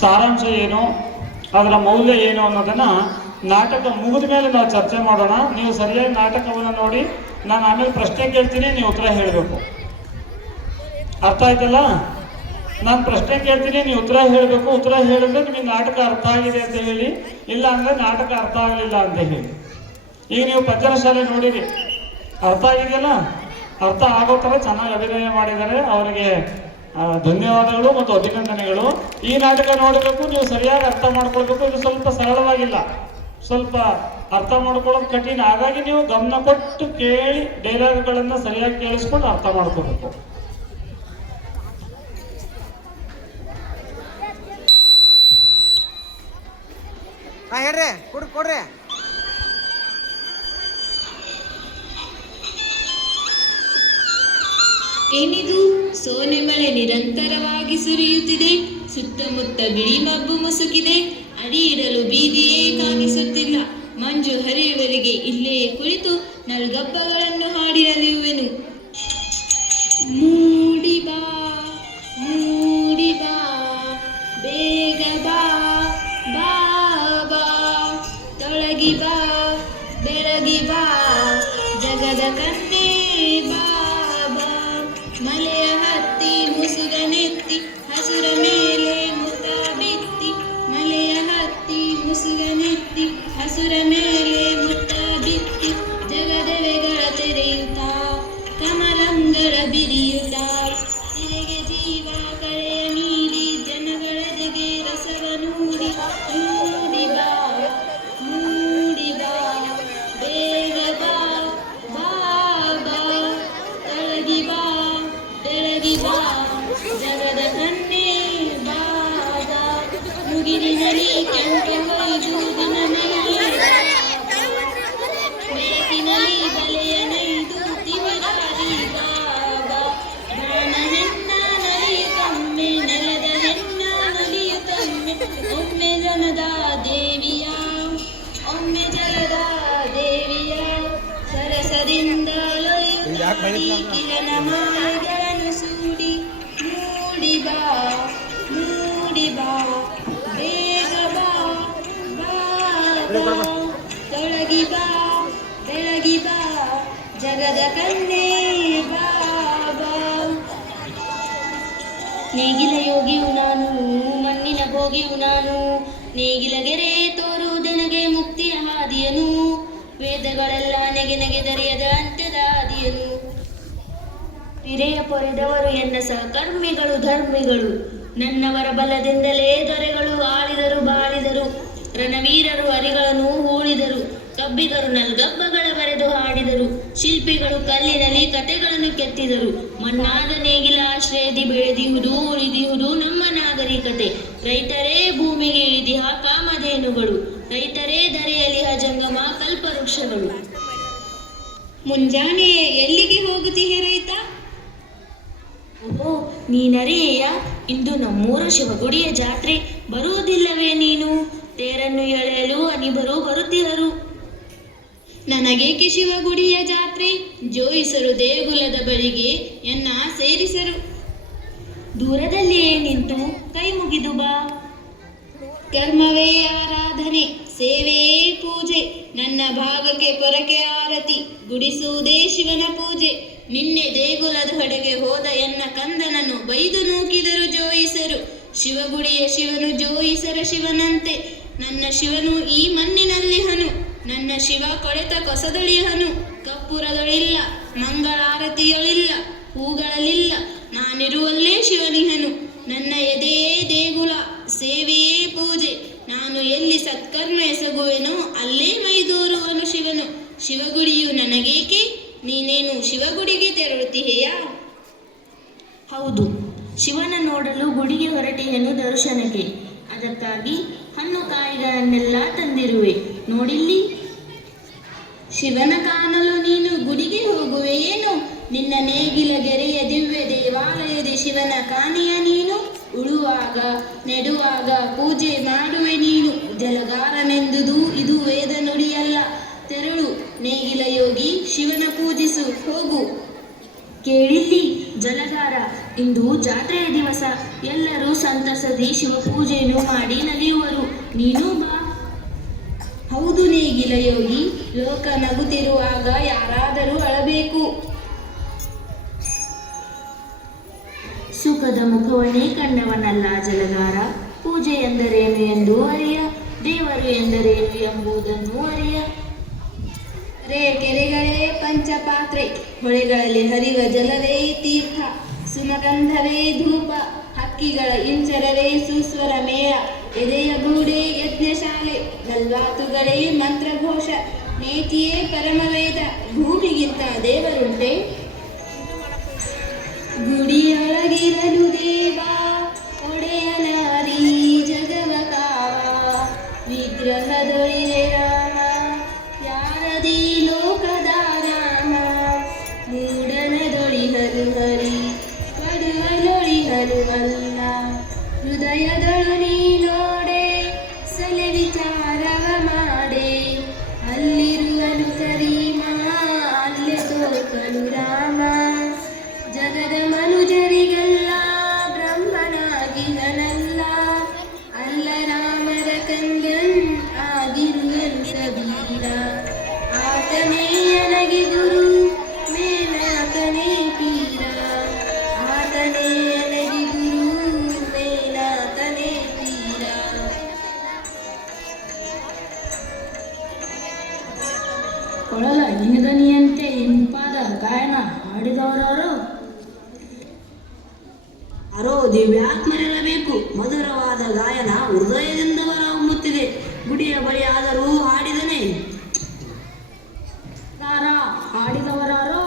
ಸಾರಾಂಶ ಏನು, ಅದರ ಮೌಲ್ಯ ಏನು ಅನ್ನೋದನ್ನು ನಾಟಕ ಮುಗಿದ ಮೇಲೆ ನಾವು ಚರ್ಚೆ ಮಾಡೋಣ. ನೀವು ಸರಿಯಾಗಿ ನಾಟಕವನ್ನು ನೋಡಿ, ನಾನು ಆಮೇಲೆ ಪ್ರಶ್ನೆ ಕೇಳ್ತೀನಿ, ನೀವು ಉತ್ತರ ಹೇಳಬೇಕು. ಅರ್ಥ ಆಯ್ತಲ್ಲ? ನಾನು ಪ್ರಶ್ನೆ ಕೇಳ್ತೀನಿ, ನೀವು ಉತ್ತರ ಹೇಳಬೇಕು. ಉತ್ತರ ಹೇಳಿದ್ರೆ ನಿಮಗೆ ನಾಟಕ ಅರ್ಥ ಆಗಿದೆ ಅಂತ ಹೇಳಿ, ಇಲ್ಲ ಅಂದರೆ ನಾಟಕ ಅರ್ಥ ಆಗಲಿಲ್ಲ ಅಂತ ಹೇಳಿ. ಈಗ ನೀವು ಪಂಚಮ ಶಾಲೆ ನೋಡಿರಿ, ಅರ್ಥ ಆಗಿದೆಯಲ್ಲ? ಅರ್ಥ ಆಗೋ ಥರ ಚೆನ್ನಾಗಿ ಅಭಿನಯ ಮಾಡಿದ್ದಾರೆ. ಅವರಿಗೆ ಧನ್ಯವಾದಗಳು ಮತ್ತು ಅಭಿನಂದನೆಗಳು. ಈ ನಾಟಕ ನೋಡಬೇಕು, ನೀವು ಸರಿಯಾಗಿ ಅರ್ಥ ಮಾಡ್ಕೊಳ್ಬೇಕು. ಇದು ಸ್ವಲ್ಪ ಸರಳವಾಗಿಲ್ಲ, ಸ್ವಲ್ಪ ಅರ್ಥ ಮಾಡ್ಕೊಳ್ಳೋದು ಕಠಿಣ. ಹಾಗಾಗಿ ನೀವು ಗಮನ ಕೊಟ್ಟು ಕೇಳಿ, ಡೈಲಾಗ್ಗಳನ್ನು ಸರಿಯಾಗಿ ಕೇಳಿಸ್ಕೊಂಡು ಅರ್ಥ ಮಾಡ್ಕೋಬೇಕು. ಹೇಳ್ರಿ, ಕೊಡ್ರಿ. ಏನಿದು? ಸೋನೆ ಮಳೆ ನಿರಂತರವಾಗಿ ಸುರಿಯುತ್ತಿದೆ. ಸುತ್ತಮುತ್ತ ಬಿಳಿ ಮಬ್ಬು ಮುಸುಕಿದೆ. ಅಡಿ ಇಡಲು ಬೀದಿಯೇ ಕಾಣಿಸುತ್ತಿಲ್ಲ. ಮಂಜು ಹರಿಯುವವರೆಗೆ ಇಲ್ಲೇ ಕುಳಿತು ನಲ್ಗಬ್ಬಗಳನ್ನು ಹಾಡಿ ಅಲಿಯುವೆನು. ಮೂಡಿ ಬಾ, ಮೂಡಿ ಬಾ, ಬೇಗ ಬಾ, ಬಾ ಬಾ, ತೊಳಗಿ ಬಾ, ಬೆಳಗಿ ಬಾ, ಜಗದ ಕನ್ನೆ ಬಾ ಬಾ. ಮಲೆಯ ಹತ್ತಿ ಮುಸುಗನೆತ್ತಿ ಹಸುರ ಮೇಲೆ ಮುತ್ತ ಬಿತ್ತಿ. ಮಲೆಯ ಹತ್ತಿ ಮುಸುಗನೆತ್ತಿ ಹಸುರ ಮೇಲೆ ಮುತ್ತ ಬಿತ್ತಿ. ಜಗದೆವೆಗಳ ತೆರೆಯುತ್ತಾ ಕಮಲಂಗಳ ಬಿರಿಯುತ್ತಾ. ತೆರೆಗೆ ಜೀವ ಕಳೆಯ ನೀಡಿ ಜನಗಳದೆಗೆ ರಸವ ನೂಡಿ. ಮೂಡಿ ಬಾ, ಮೂಡಿ ಬಾ, ಬೇಗ ಬಾ, ಬಾ ಬಾ, ತೊಳಗಿ ಬಾ, ಬೆಳಗಿ ಬಾ, ಜಗದ ಕನ್ನೆ ಬಾ ಬಾ. ಮುಗಿಲಿನಲ್ಲಿ ಕೆಂಪು ಹೊಯ್ದು ದಿನದಲ್ಲಿ ಬೆಳಕಿನಲ್ಲಿ ಬಲೆಯ ನೈದು ತಿವರಾರಿ ಬಾ ಬಾ. ಬಾಣ ಹೆಣ್ಣ ನಲಿಯುತ್ತೊಮ್ಮೆ, ನೆಲದ ಹೆಣ್ಣ ನಲಿಯುತ್ತೊಮ್ಮೆ. ಒಮ್ಮೆ ಜನದ ದೇವಿಯ, ಒಮ್ಮೆ ಜಲದ ದೇವಿಯ ಸರಸದಿಂದ ಕಿರಣ ಮಾಲೆಗಳನ್ನು ಸೂಡಿ. ಮೂಡಿ ಬಾ, ಮೂಡಿ ಬಾ, ಬೇಗ ಬಾ, ಬಾ ಬಾ, ತೊಳಗಿ ಬಾ, ಬೆಳಗಿ ಬಾ, ಜಗದ ಕನ್ನೆ ಬಾ ಬಾ. ನೇಗಿಲ ಯೋಗಿಯು ನಾನು, ಮಣ್ಣಿನ ಭೋಗಿಯು ನಾನು. ನೇಗಿಲ ಗೆರೆ ತೋರುವುದೆನಗೆ ಮುಕ್ತಿಯ ಹಾದಿಯನು. ವೇದಗಳೆಲ್ಲ ನೆಗೆ ನೆಗೆದರಿಯದ ಅಂತ್ಯದ ಹಾದಿಯನು. ಹಿರೆಯ ಪೊರೆದವರು ಎನ್ನ ಸಹಕರ್ಮಿಗಳು ಧರ್ಮಿಗಳು. ನನ್ನವರ ಬಲದಿಂದಲೇ ದೊರೆಗಳು ಆಳಿದರು ಬಾಳಿದರು. ರಣವೀರರು ಹರಿಗಳನ್ನು ಹೂಳಿದರು. ಕಬ್ಬಿಗರು ನಲ್ಗಬ್ಬಗಳ ಬರೆದು ಹಾಡಿದರು. ಶಿಲ್ಪಿಗಳು ಕಲ್ಲಿನಲ್ಲಿ ಕತೆಗಳನ್ನು ಕೆತ್ತಿದರು. ಮಣ್ಣಾದ ನೇಗಿಲ ಆಶ್ರಯದಿ ಬೆಳೆದಿಹುದು ಉಳಿದಿಹುದು ನಮ್ಮ ನಾಗರಿಕತೆ. ರೈತರೇ ಭೂಮಿಗೆ ಇದಿಹ ಕಾಮಧೇನುಗಳು. ರೈತರೇ ಧರೆಯಲಿಹ ಜಂಗಮ ಕಲ್ಪವೃಕ್ಷಗಳು. ಮುಂಜಾನೆ ಎಲ್ಲಿಗೆ ಹೋಗುತ್ತೀಯ ರೈತ? ಓಹೋ, ನೀನರಿಯೇಯ? ಇಂದು ನಮ್ಮೂರ ಶಿವಗುಡಿಯ ಜಾತ್ರೆ. ಬರುವುದಿಲ್ಲವೇ ನೀನು? ತೇರನ್ನು ಎಳೆಯಲು ಅನಿಬರು ಬರುತ್ತಿಹರು. ನನಗೇಕೆ ಶಿವಗುಡಿಯ ಜಾತ್ರೆ? ಜೋಯಿಸರು ದೇಗುಲದ ಬಳಿಗೆ ಎನ್ನ ಸೇರಿಸರು. ದೂರದಲ್ಲಿಯೇ ನಿಂತು ಕೈ ಮುಗಿದು ಬಾ. ಕರ್ಮವೇ ಆರಾಧನೆ, ಸೇವೆಯೇ ಪೂಜೆ. ನನ್ನ ಭಾಗಕ್ಕೆ ಪೊರಕೆ ಆರತಿ, ಗುಡಿಸುವುದೇ ಶಿವನ ಪೂಜೆ. ನಿನ್ನೆ ದೇಗುಲದ ಹೊಡೆಗೆ ಹೋದ ಎನ್ನ ಕಂದನನ್ನು ಬೈದು ನೂಕಿದರು ಜೋಯಿಸರು. ಶಿವಗುಡಿಯ ಶಿವನು ಜೋಯಿಸರ ಶಿವನಂತೆ. ನನ್ನ ಶಿವನು ಈ ಮಣ್ಣಿನಲ್ಲಿಹನು. ನನ್ನ ಶಿವ ಕೊಳೆತ ಕೊಸದೊಳಿಹನು. ಕಪ್ಪುರದೊಳಿಲ್ಲ, ಮಂಗಳಾರತಿಯೊಳಿಲ್ಲ, ಹೂಗಳಲ್ಲಿಲ್ಲ. ನಾನಿರುವಲ್ಲೇ ಶಿವನಿಹನು. ನನ್ನ ಎದೆಯೇ ದೇಗುಲ, ಸೇವೆಯೇ ಪೂಜೆ. ನಾನು ಎಲ್ಲಿ ಸತ್ಕರ್ಮ ಎಸಗುವೆನೋ ಅಲ್ಲೇ ಮೈದೂರುವನು ಶಿವನು. ಶಿವಗುಡಿಯು ನನಗೇಕೆ? ನೀನೇನು ಶಿವಗುಡಿಗೆ ತೆರಳುತ್ತೀಯಾ? ಹೌದು, ಶಿವನ ನೋಡಲು ಗುಡಿಗೆ ಹೊರಟಿಯನು ದರ್ಶನಕ್ಕೆ. ಅದಕ್ಕಾಗಿ ಹಣ್ಣು ಕಾಯಿಗಳನ್ನೆಲ್ಲ ತಂದಿರುವೆ, ನೋಡಿಲ್ಲಿ. ಶಿವನ ಕಾಣಲು ನೀನು ಗುಡಿಗೆ ಹೋಗುವೆ ಏನು? ನಿನ್ನ ನೇಗಿಲ ಗೆರೆಯ ದಿವ್ಯ ದೇವಾಲಯದ ಶಿವನ ಕಾಣೆಯ ನೀನು. ಉಳುವಾಗ ನೆಡುವಾಗ ಪೂಜೆ ಮಾಡುವೆ ನೀನು. ಜಲಗಾರನೆಂದುದು ಇದು ವೇದ ನುಡಿಯಲ್ಲ. ತೆರಳು ನೇಗಿಲ ಯೋಗಿ, ಶಿವನ ಪೂಜಿಸು ಹೋಗು. ಕೇಳಿಲ್ಲಿ ಜಲಗಾರ, ಇಂದು ಜಾತ್ರೆಯ ದಿವಸ. ಎಲ್ಲರೂ ಸಂತಸದಿ ಶಿವ ಪೂಜೆಯನ್ನು ಮಾಡಿ ನಲಿಯುವರು. ನೀನು ಬಾ. ಹೌದು ನೇಗಿಲ ಯೋಗಿ, ಲೋಕ ನಗುತ್ತಿರುವಾಗ ಯಾರಾದರೂ ಅಳಬೇಕು. ಸುಖದ ಮುಖವನ್ನೇ ಕಂಡವನಲ್ಲ ಜಲಗಾರ. ಪೂಜೆ ಎಂದರೇನು ಎಂದು ಅರಿಯ, ದೇವರು ಎಂದರೇನು ಎಂಬುದನ್ನು ಅರಿಯ. ಕೆರೆಗಳೇ ಪಂಚಪಾತ್ರೆ, ಹೊಳೆಗಳಲ್ಲಿ ಹರಿವ ಜಲವೇ ತೀರ್ಥ, ಸುಮಗಂಧವೇ ಧೂಪ, ಹಕ್ಕಿಗಳ ಇಂಚರವೇ ಸುಸ್ವರ ಮೇಳ, ಎದೆಯ ಗೂಡೆ ಯಜ್ಞಶಾಲೆ, ಗಲ್ವಾತುಗಳೇ ಮಂತ್ರಘೋಷ, ನೇತಿಯೇ ಪರಮವೇದ. ಭೂಮಿಗಿಂತ ದೇವರುಂಟೆ? ಗುಡಿಯೊಳಗಿರಲು ದೇವ ಒಡೆಯನಾರಿ ಜಗವ ಕಾವ, ವಿಗ್ರಹದೊಳಿರೆ ರಾಮ ಯಾರದಿ ಲೋಕದ ರಾಮ, ಮೂಡನದೊಳಿಹರು ಹರಿ ಪಡುವನೊಳಿಹರು ಅಲ್ಲ, ಹೃದಯದೊಳು ನೀ ನೋಡೆ ಸಲೆ ವಿಚಾರವ ಮಾಡೆ, ಅಲ್ಲಿರುವನು ಕರೀಮ ಅಲ್ಲೇ ತೋಕಲು ರಾಮ, ಜಗದ ಮನುಜರಿಗೆಲ್ಲ ಬ್ರಹ್ಮನಾಗಿಹನಲ್ಲ, ಅಲ್ಲ ರಾಮರ ಕಂಗನ್ ಆಗಿರುವನು ಕಬೀರ, ಆತನೇ ನನಗೆ ಗುರು ಮೇಲಾತನೇ ಪೀರ, ಆತನೇ ನನಗೆ ಗುರು ಮೇಲಾತನೇ ಪೀರ. ಕೊಳಲ ನಿನದನಿಯಂತೆ ಇಂಪಾದ ಗಾಯನ ಹಾಡಿದವರವರು ಯಾರೋ ದಿವ್ಯಾತ್ಮರಿರಬೇಕು. ಮಧುರವಾದ ಗಾಯನ ಹೃದಯದಿಂದ ಹೊರಹೊಮ್ಮುತ್ತಿದೆ. ಗುಡಿಯ ಬಳಿ ಆದರೂ ಹಾಡಿದನೇ. ಹಾಡಿದವರಾರೋ?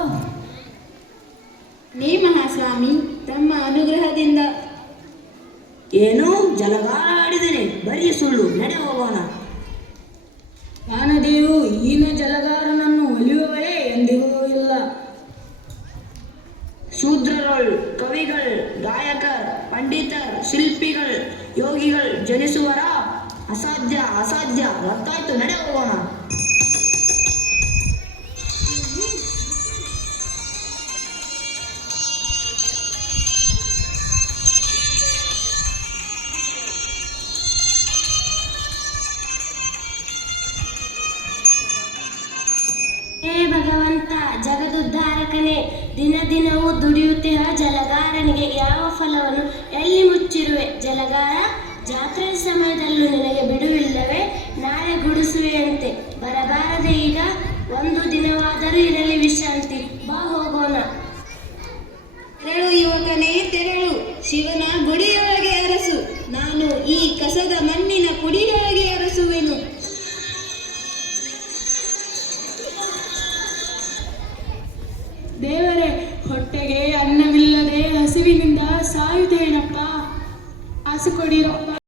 ನೇ ಮಹಾಸ್ವಾಮಿ, ತಮ್ಮ ಅನುಗ್ರಹದಿಂದ. ಏನು ಜಲಗಾರ ಹಾಡಿದನೆ? ಬರೀ ಸುಳ್ಳು. ನಡೆ ಹೋಗೋಣ. ಜ್ಞಾನದೇವು ಈನ ಜಲಗಾರನನ್ನು ಒಲಿಯುವವಳೇ ಎಂದಿಗೂ ಇಲ್ಲ. ಶೂದ್ರರು, ಕವಿಗಳು, ಗಾಯಕರ್, ಪಂಡಿತರ್, ಶಿಲ್ಪಿಗಳು, ಯೋಗಿಗಳು ಜನಿಸುವರ? ಅಸಾಧ್ಯ ಅಸಾಧ್ಯ. ಗೊತ್ತಾಯ್ತು, ನಡೆ ಹೋಗೋಣ. ಹೇ ಭಗವಂತ ಜಗದುದ್ಧಾರಕನೇ, ದಿನ ದಿನವೂ ದುಡಿಯುತ್ತಿರುವ ಜಲಗಾರನಿಗೆ ಯಾವ ಫಲವನ್ನು ಎಲ್ಲಿ ಮುಚ್ಚಿರುವೆ? ಜಲಗಾರ, ಜಾತ್ರೆಯ ಸಮಯದಲ್ಲೂ ನಿನಗೆ ಬಿಡುವಿಲ್ಲವೇ? ನಾಳೆ ಗುಡಿಸುವೆಯಂತೆ, ಬರಬಾರದೆ ಈಗ? ಒಂದು ದಿನವಾದರೂ ಇರಲಿ ವಿಶ್ರಾಂತಿ. ಬಾ ಹೋಗೋಣ. ತೆರಳು ಯುವಕನೇ ತೆರಳು, ಶಿವನ ಗುಡಿಯೊಳಗೆ ಅರಸು. ನಾನು ಈ ಕಸದ ಮಣ್ಣಿನ ಕುಡಿಯೊಳಗೆ ಅರಸುವೆನು. ದೇವರೇ, ಹೊಟ್ಟೆಗೆ ಅನ್ನವಿಲ್ಲದೆ ಹಸಿವಿನಿಂದ ಸಾಯುತ್ತೇನಪ್ಪ, ಹಸು ಕೊಡಿರಪ್ಪ.